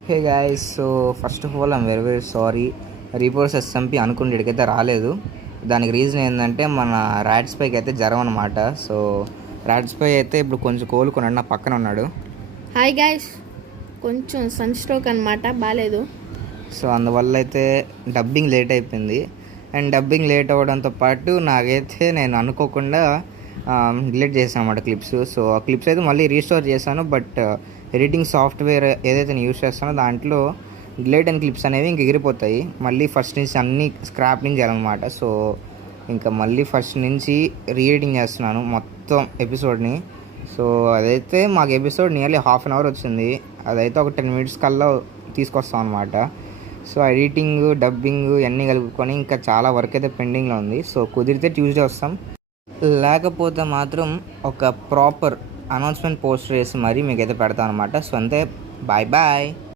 Hey guys, so first of all I'm very very sorry. రీపోర్స్ SMP అనుకున్న ఇక్కడికైతే రాలేదు. దానికి రీజన్ ఏంటంటే మన ర్యాట్ స్పైకి అయితే జ్వరం అనమాట. సో ర్యాట్ స్పై అయితే ఇప్పుడు కొంచెం కోలుకున్నాడు, నా పక్కన ఉన్నాడు. హాయ్ గాయ్స్, కొంచెం సన్ స్ట్రోక్ అనమాట, బాగాలేదు. సో అందువల్ల అయితే డబ్బింగ్ లేట్ అయిపోయింది. అండ్ డబ్బింగ్ లేట్ అవ్వడంతో పాటు నాకైతే నేను అనుకోకుండా డిలీట్ చేశాను అన్నమాట క్లిప్స్. సో ఆ క్లిప్స్ అయితే మళ్ళీ రీస్టోర్ చేశాను. బట్ ఎడిటింగ్ సాఫ్ట్వేర్ ఏదైతే నేను యూస్ చేస్తానో దాంట్లో డిలీట్ అయిన క్లిప్స్ అనేవి ఇంక ఎగిరిపోతాయి. మళ్ళీ ఫస్ట్ నుంచి అన్ని స్క్రాపింగ్ చేయాలన్నమాట. సో ఇంకా మళ్ళీ ఫస్ట్ నుంచి రీఎడిటింగ్ చేస్తున్నాను మొత్తం ఎపిసోడ్ని. సో అదైతే మాకు episode nearly half an hour వచ్చింది. అదైతే ఒక 10 minutes కల్లా తీసుకొస్తాం అనమాట. సో ఎడిటింగ్, డబ్బింగ్ ఇవన్నీ కలుపుకొని ఇంకా చాలా వర్క్ అయితే పెండింగ్లో ఉంది. సో కుదిరితే ట్యూస్డే వస్తాం, లేకపోతే మాత్రం ఒక ప్రాపర్ అనౌన్స్మెంట్ పోస్ట్ చేసి మరీ మీకైతే పెడతాం అనమాట. సో అంతే, బాయ్ బాయ్.